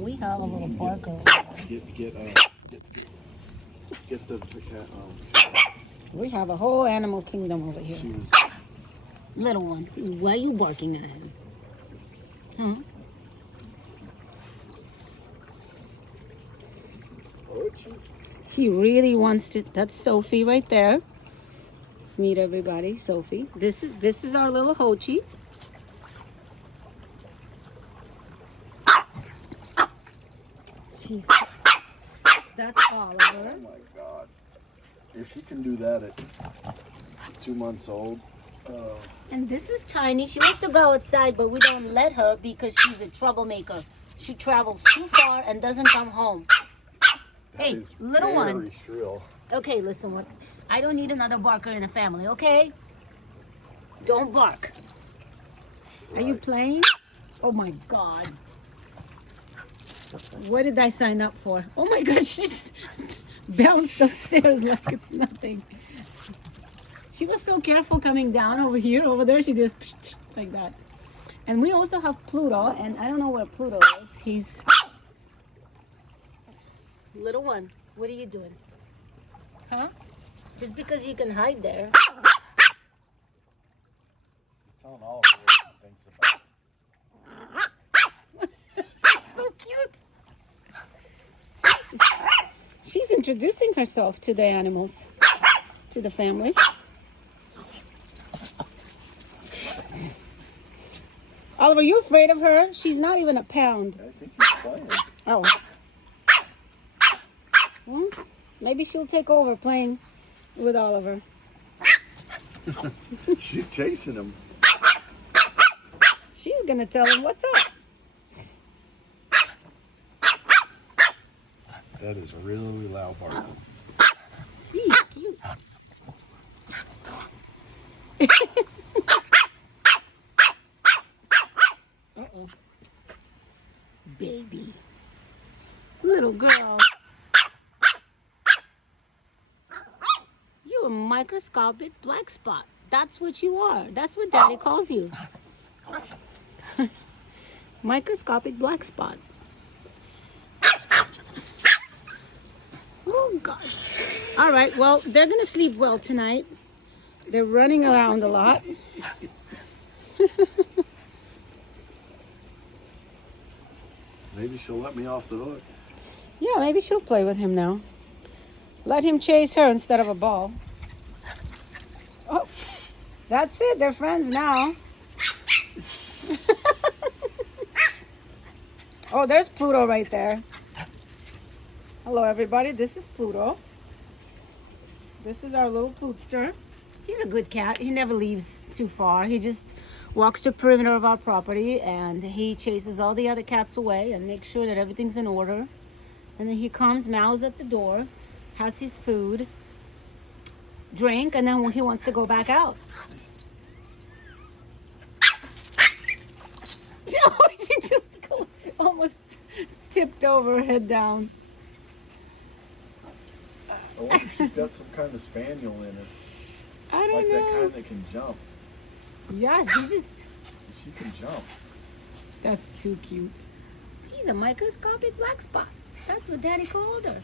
We have a little barker. Get the cat. We have a whole animal kingdom over here. She was. Little one, why are you barking at him? Hmm? Hochie. He really wants to. That's Sophie right there. Meet everybody, Sophie. This is our little Hochie. She's. That's Oliver. Oh my God! If she can do that at 2 months old. And this is Tiny. She wants to go outside, but we don't let her because she's a troublemaker. She travels too far and doesn't come home. Hey, little one. Shrill. Okay, listen, what? I don't need another barker in the family, okay? Don't bark. Are you playing? Oh my God. What did I sign up for? Oh my God, she just bounced upstairs like it's nothing. She was so careful coming down over here. Over there, she goes psh, psh, like that. And we also have Pluto, and I don't know where Pluto is. He's... Little one, what are you doing? Huh? Just because you can hide there. He's telling all of what he thinks about. So cute. She's introducing herself to the animals, to the family. Oliver, are you afraid of her? She's not even a pound. I think he's playing. Oh. Well, maybe she'll take over playing with Oliver. She's chasing him. She's gonna tell him what's up. That is really loud barking. She's cute. Uh-oh. Baby. Little girl. You're a microscopic black spot. That's what you are. That's what Daddy calls you. Microscopic black spot. Oh, God. All right, well, they're going to sleep well tonight. They're running around a lot. Maybe she'll let me off the hook. Yeah, maybe she'll play with him now. Let him chase her instead of a ball. Oh, that's it. They're friends now. Oh, there's Pluto right there. Hello, everybody. This is Pluto. This is our little Plutster. He's a good cat. He never leaves too far. He just walks the perimeter of our property, and he chases all the other cats away and makes sure that everything's in order. And then he comes, meows at the door, has his food, drink, and then he wants to go back out. Oh, she just almost tipped over, her head down. I wonder if she's got some kind of spaniel in her. I don't like know. that kind that can jump. Yeah, She can jump. That's too cute. She's a microscopic black spot. That's what Daddy called her.